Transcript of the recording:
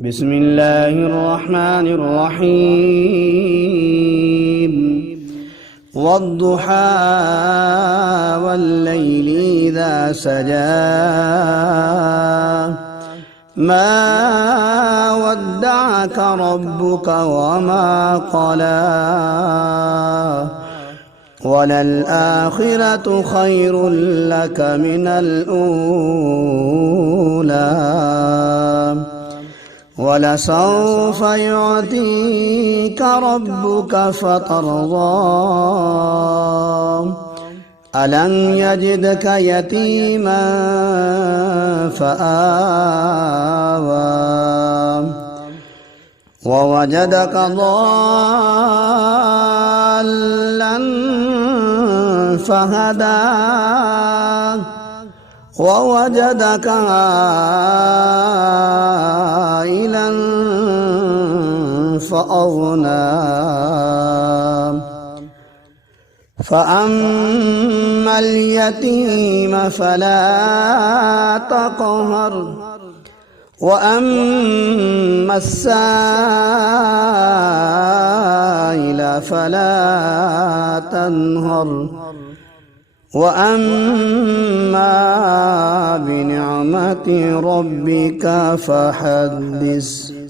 بسم الله الرحمن الرحيم والضحى والليل إذا سجى ما ودعك ربك وما قلى وللآخرة خير لك من الأولى ولسوف يعطيك ربك فترضى ألم يجدك يتيما فآوى ووجدك ضالا فهدى ووجدك عائلا فأغنى فأما اليتيم فلا تقهر وأما السائل فلا تنهر وأما بنعمة ربك فحدث.